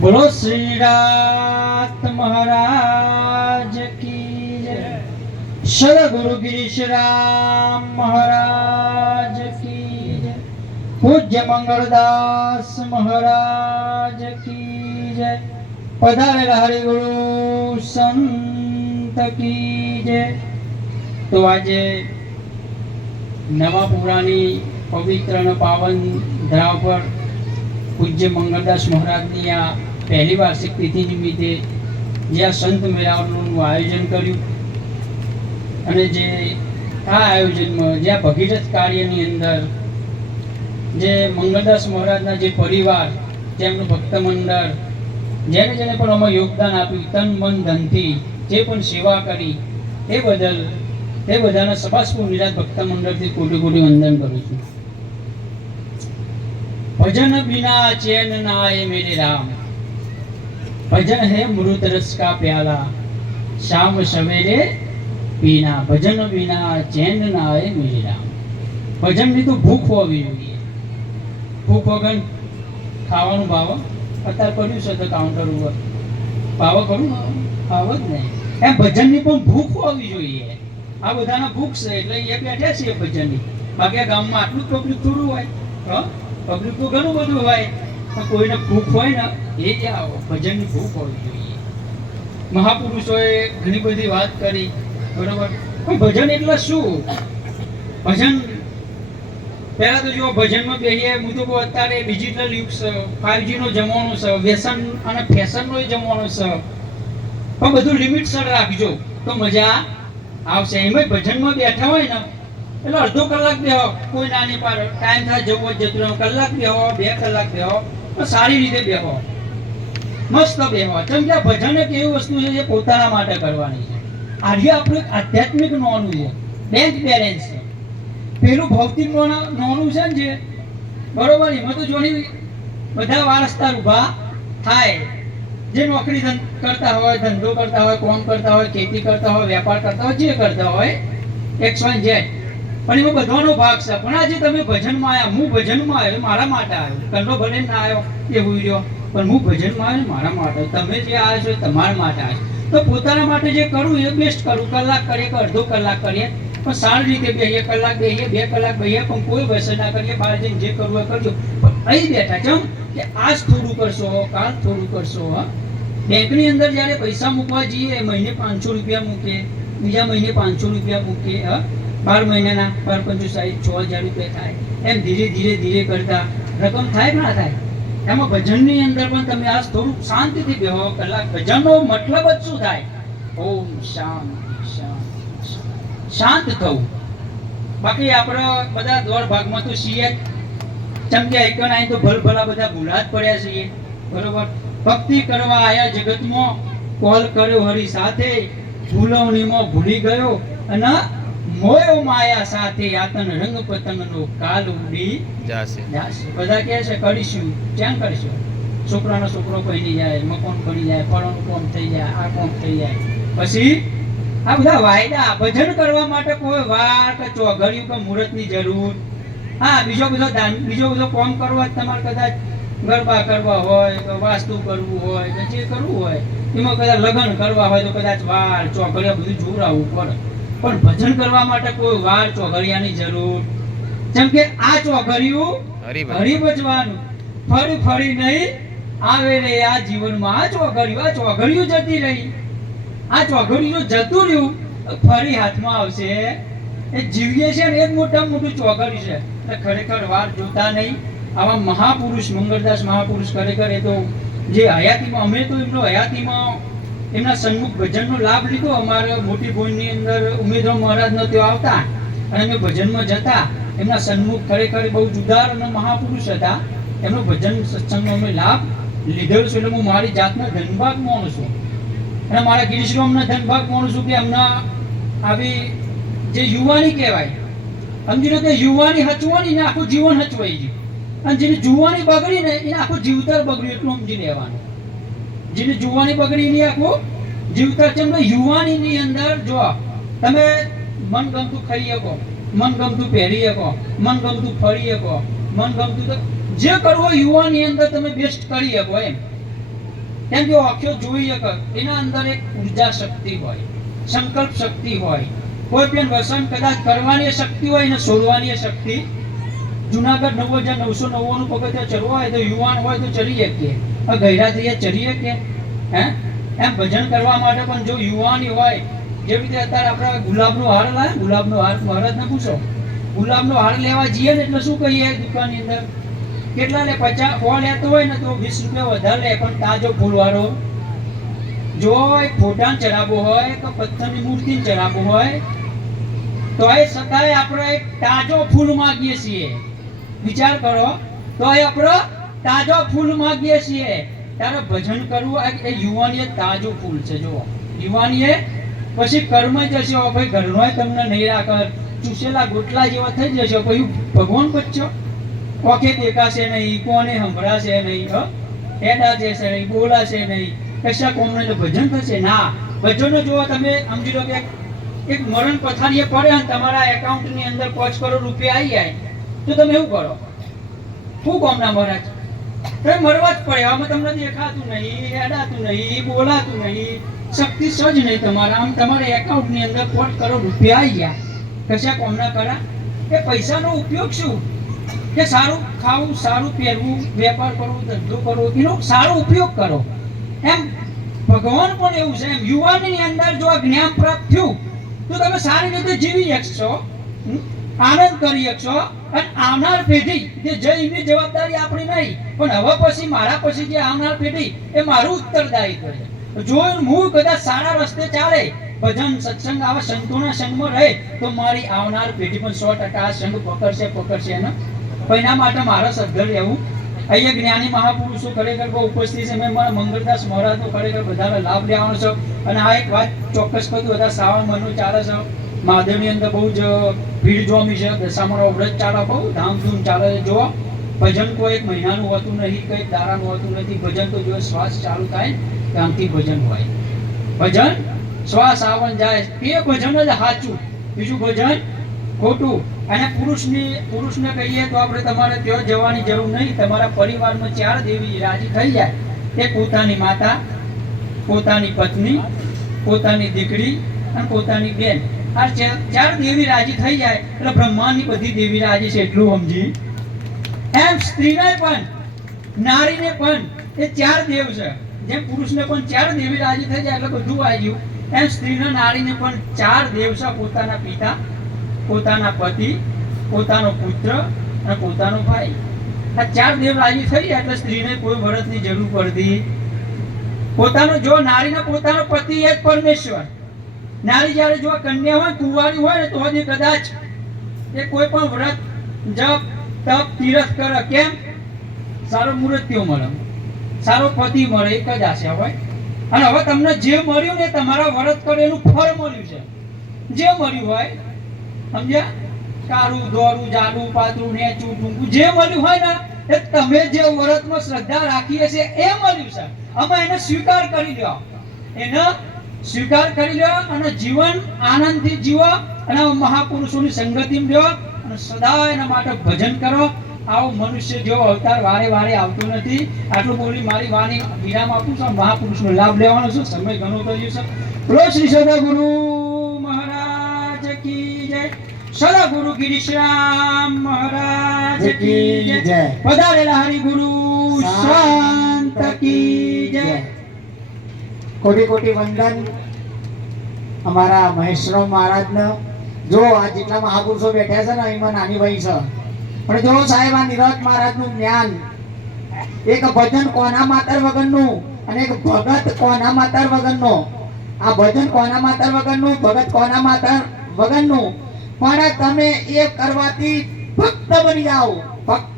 बोलो श्री रात महाराज की जय। सदगुरु गिरीश राम महाराज की जय। पूज्य मंगलदास महाराज की जय। पधारेला हरिगुरु संत की जय। तो आज नवा पुरानी पवित्र पावन धरा पर पूज्य मंगलदास महाराजनी आ पहली वार्षिक तिथि निमित्ते जे आ संत मेळावવાનું आयोजन કર્યું અને જે આ આયોજનમાં જે આ ભગીરથ કાર્યની અંદર જે મંગલદાસ મહારાજના જે પરિવાર જેમનું ભક્ત મંડળ જેને જેને પણ આમાં યોગદાન આપ્યું તન મન ધનથી જે પણ સેવા કરી એ બદલ તે બધાના સભાસપુર નિરાત ભક્ત મંડળથી કોટી કોટી વંદન કરું છું। भजन बिना चैन ना आए मेरे राम, भजन है मृत रस का प्याला, शाम सवेरे पीना। भजन बिना चैन ना आए मेरे राम। भजन ની તો ભૂખ હોવી જોઈએ। ભૂખ વગર ખાવાનું ભાવ અત્યારે પડ્યું છે તો કાઉન્ટર ઉપર ભાવ કરું ભાવ જ નહીં એમ ભજનની પણ ભૂખ હોવી જોઈએ। આ બધાના ભૂખ છે એટલે એ બેઠા છે ભજનની। બાકી આ ગામમાં આટલું પબ્લિક થોડું હોય હા પબ્લિક તો ઘણું બધું હોય પણ કોઈને ભૂખ હોય ને એ જ આવો ભજનની ભૂખ હોવી જોઈએ। મહાપુરુષોએ ઘણી બધી વાત કરી બરોબર પણ ભજન એટલે શું? ભજન પહેલા તો જો ભજનમાં બેહીએ હું તો કહું અત્યારે ડિજિટલ યુગ છે 5G નો જમાનો છે વ્યસન અને ફેશનનો જમાનો છે પણ બધું લિમિટસર રાખજો તો મજા આવશે। એમાં ભજનમાં બેઠા હોય ને એટલે અડધો કલાક બેહો કોઈ નાની પાર ટાઈમ થાય જવો જતું રહો કલાક બેહો 2 કલાક બેહો તો સારી રીતે બેહો મસ્ત બેહો। કેમ કે ભજન એક એવી વસ્તુ છે જે પોતાના માટે કરવાની છે। આજે આપણું આધ્યાત્મિક નોનું છે બેંક બેલેન્સ છે પેલું ભૌતિક નોનું છે ને જે બરોબર એમાં તો જોની બધા વારસદાર ઊભા થાય જે નોકરી કરતા હોય ધંધો કરતા હોય કોમ કરતા હોય ખેતી કરતા હોય વેપાર કરતા હોય જે કરતા હોય XYZ પણ એમાં બધાનો ભાગ છે। પણ આજે તમે ભજનમાં આવ્યા હું ભજનમાં આવ્યો મારા માટે આવ્યો કંડો ભલે ના આવ્યો એવું રહ્યો પણ હું ભજનમાં આવ્યો મારા માટે તમે જે આવ્યા છો તમારા માટે આવ્યા તો પોતાના માટે જે કરું એ બેસ્ટ કરું કલાક કરીએ કે અડધો કલાક કરીએ પણ સારી રીતે બેહીએ કલાક બેહીએ 2 કલાક બેહીએ પણ કોઈ વ્યસન ના કરીએ બહાર જઈને જે કરવું એ કરજો પણ અહીં બેઠા ચમ કે આજ થોડું કરશો કાલ થોડું કરશો હા બેંકની અંદર જ્યારે પૈસા મૂકવા જઈએ મહિને 500 રૂપિયા મૂકીએ બીજા મહિને 500 રૂપિયા મૂકીએ હા 12 મહિનાના 12 6000 રૂપિયા થાય એમ ધીરે ધીરે ધીરે કરતા રકમ થાય કે ના થાય એમાં ભજનની અંદર પણ તમે આજ થોડું શાંતિથી બેહો કલાક ભજનનો મતલબ જ શું થાય ઓમ શાંતિ શાંતિ શાંત થવું। બાકી આપણે બધા દોર ભાગમાં તો છીએ ચમકે એકન આઈ તો ભલભલા બધા ભૂલા જ પડ્યા છીએ બરોબર ભક્તિ કરવા આયા જગતમાં કોલ કર્યો હરી સાથે ભૂલવણીમાં ભૂલી ગયો અને મોયો માયા સાથે આતન રંગ પતંગનો કાલ ઉડી જાશે બધા કહે છે કરીશું ક્યાં કરીશું છોકરાનો છોકરો બની જાય મકાન બની જાય ફળોનું કામ થઈ જાય આ કામ થઈ જાય પછી આ બધા વાયદા ભજન કરવા માટે કોઈ વાર કે ચોઘડિયું કે મુહૂર્તની જરૂર હા બીજો બધો કામ કરવા તમારે કદાચ ગરબા કરવા હોય કે વાસ્તુ કરવું હોય કે જે કરવું હોય એમાં કદાચ લગ્ન કરવા હોય તો કદાચ વાર ચોઘડિયા બધું જોરાવવું પડે પણ ભજન કરવા માટે કોઈ વાર ચોઘડિયાની જરૂર જેમ કે આ ચોઘડિયું હરિભજવાનું ફરી ફરી નહીં આવે રે આ જીવનમાં આ ચોઘડિયું જતી રહી આ ચોઘડિયું જતું રહ્યું ફરી હાથમાં આવશે એ જીવીએ છે ને એ જ મોટામાં મોટું ચોઘડિયું છે એટલે ખરેખર વાર જોતા નહીં આવા મહાપુરુષ મંગળદાસ મહાપુરુષ ખરેખર એ તો જે હયાતીમાં અમે તો એમનો હયાતીમાં એમના સન્મુખ ભજનનો લાભ લીધો। અમારે મોટી ભોયની અંદર ઉમેદવાર મહારાજનો તેઓ આવતા અને અમે ભજનમાં જતા એમના સન્મુખ ખરેખર બહુ જુદાર અને મહાપુરુષ હતા એમનો ભજન સત્સંગનો અમે લાભ લીધેલો છે એટલે હું મારી જાતના ધનભાગ માનું છું અને મારા ગિરીશરામના ધનભાગ માનું છું કે એમના આવી જે યુવાની કહેવાય સમજી લો કે યુવાની હચવાની ને આખું જીવન હચવાઈ ગયું અને જેની જુવાની બગડી ને એને આખું જીવતર બગડ્યું એટલું સમજી લેવાનું। જેની જુવાની બગડી ની આખું જીવતર છે યુવાનીની અંદર જો તમે મનગમતું ખાઈ શકો મનગમતું પહેરી શકો મનગમતું ફરી શકો મનગમતું જે કરવો યુવાની અંદર તમે બેસ્ટ કરી શકો એમ કેમ કે આંખો જોઈ શકે, એના અંદર એક ઉર્જા શક્તિ હોય, સંકલ્પ શક્તિ હોય, કોઈ પણ વ્યસન કદાચ કરવાની શક્તિ હોય ને છોડવાની શક્તિ. જુનાગઢ 9999 પગથિયા ચડવા હોય તો યુવાન હોય તો ચડી શકીએ, ગયડા થઈએ ચડી શકીએ હે? એમ ભજન કરવા માટે પણ જો યુવાની હોય, જેવી રીતે અત્યારે આપણે ગુલાબનો હાર લાવે, ગુલાબનો હાર મહારાજને પૂછો, ગુલાબનો હાર લેવા જઈએ ને એટલે શું કહીએ દુકાનની અંદર, કેટલા લે? 50 ફોલ લેતો હોય ને તો 20 રૂપિયા વધારે લે, પણ તાજો ફૂલવાળો જો ફોટાને ચડાવવો હોય કે પથ્થરની મૂર્તિને ચડાવવો હોય તો એ છતાંય આપણે એક તાજો ફૂલ માંગીએ છીએ. વિચાર કરો, તો એ આપણે તાજો ફૂલ માંગીએ છીએ. ત્યારે ભજન કરવું એ યુવાનીએ તાજું ફૂલ છે. જુઓ, યુવાનીએ પછી કર્મ જશે, ભાઈ ઘરનો તમને નહીં રાખે, ચૂસેલા ગોટલા જેવા થઈ જશે, પછી ભગવાન બચ્ચો કોકે દેખાશે નહીં, કોને સંભળાશે નહીં, એડા જશે નહીં, બોલાશે નહીં, કશા કોમને ભજન થશે ના. ભજનો જોવા તમે સમજી લો કે એક મરણ પથારીએ પડે અને તમારા એકાઉન્ટની અંદર 5 કરોડ રૂપિયા આવી જાય તો તમે એવું કરો, શું કોમના મહારાજ તમે મરવા જ પડે. આમાં તમને દેખાતું નહીં, એડાતું નહીં, બોલાતું નહીં, શક્તિ સજ નહીં તમારા. આમ તમારા એકાઉન્ટની અંદર 5 કરોડ રૂપિયા આવી ગયા, કશા કોમના કરા? એ પૈસાનો ઉપયોગ શું? કે સારું ખાવું, સારું પહેરવું, વેપાર કરવો, ધંધો કરવો, એનો સારો ઉપયોગ કરો. એમ ભગવાન પણ એવું છે. એમ યુવાનની અંદર જો આ જ્ઞાન પ્રાપ્ત થયું તો તમે સારી રીતે જીવી શકશો, આનંદ કરી શકશો, અને આવનાર પેઢી જે જઈની જવાબદારી આપણી નહીં, પણ હવે પછી મારા પછી જે આવનાર પેઢી એ મારું ઉત્તરદાયિત્વ છે. જો હું કદાચ સારા રસ્તે ચાલે, ભજન સત્સંગ આવા સંતોના સંગમાં રહે તો મારી આવનાર પેઢી પણ 100% આ સંગ પકડશે ને. એના માટે મારા સદ્ધર રહેવું. અહીંયા જ્ઞાની મહાપુરુષો ખરેખર બહુ ઉપસ્થિત છે. મેં મારા મંગળદાસ મહારાજનો ખરેખર બધાને લાભ લેવાનો છે. અને આ એક વાત ચોક્કસ કહ્યું, બધા શ્રાવણ મહિનો ચાલે છે, મહાદેવની અંદર બહુ જ ભીડ જોમી છે, દશામાનો વ્રત ચાલે, બહુ ધામધૂમ ચાલે છે. જો ભજન કોઈ એક મહિનાનું હોતું નહીં, કંઈક દારાનું હોતું નથી. ભજન તો જો શ્વાસ ચાલુ થાય ત્યાંથી ભજન હોય. ભજન શ્વાસ આવન જાય એ ભજન જ સાચું, બીજું ભજન ખોટું. અને પુરુષને કહીએ તો આપણે તમારે ત્યાં જવાની જરૂર નહીં. તમારા પરિવારમાં 4 દેવી રાજી થઈ જાય, તે પોતાની માતા, પોતાની પત્ની, પોતાની દીકરી અને પોતાની બેન. આ 4 દેવી રાજી થઈ જાય એટલે બ્રહ્માંડની બધી દેવી રાજી છે, એટલું સમજી. એમ સ્ત્રીને પણ, નારીને પણ એ 4 દેવ છે. જેમ પુરુષને પણ 4 દેવી રાજી થઈ જાય એટલે બધું આવી ગયું, એમ સ્ત્રીને નારીને પણ 4 દેવ છે. પોતાના પિતા, પોતાના પતિ, પોતાનો પુત્ર અને પોતાનો ભાઈ. આ 4 દેવ રાજી થઈ જાય એટલે સ્ત્રીને કોઈ વ્રતની જરૂર પડતી. પોતાનો જો નારીને પોતાનો પતિ એ જ પરમેશ્વર. નારી જ્યારે જો કન્યા હોય, કુંવારી હોય ને તો જ કદાચ એ કોઈ પણ વ્રત, જપ, તપ, તીરથ કરે. કેમ? સારો મૃત્યુ મળે, સારો પતિ મળે, એક જ આશા હોય. અને હવે તમને જે મળ્યું ને તમારા વ્રત કરેલું ફળ મળ્યું છે. જે મળ્યું હોય, સમજ્યા? કાળું, ધોળું, જાડું, પાતળું, નેચું, ટૂંકું, જે મળ્યું હોય ને એ તમે જે વ્રતમાં શ્રદ્ધા રાખીએ છે એ મળ્યું છે. અમે એને સ્વીકાર કરી લો, એને સ્વીકાર કરી લો અને જીવન આનંદથી જીવો અને મહાપુરુષોની સંગતિમાં રહ્યો અને સદા એના માટે ભજન કરો. આવો મનુષ્ય જેવો અવતાર વારે વારે આવતો નથી. આટલું બોલી મારી વાણી વિરામ આપું છું. મહાપુરુષનો લાભ લેવાનો છે, સમય ઘણો થઈ ગયો છે. બોલો શ્રી સદગુરુ મહારાજ કી જય. સદગુરુ ગિરીશરામ મહારાજ કી જય. પધારેલા હરિગુરુ શાંત કી જય. કોટી કોટી વંદન અમારા મહેશરાવ મહારાજને. જો આ જેટલા મહાપુરુષો બેઠા છે ને એમાં નાની ભાઈ છે, પણ જો સાહેબ આ નિરત મહારાજનું જ્ઞાન, એક ભજન કોના માતર વગરનું અને એક ભગત કોના માતર વગરનો. આ ભજન કોના માતર વગરનું, ભગત કોના માતર વગરનું, પણ તમે એ કરવાથી ભક્ત બની જાઓ. ભક્ત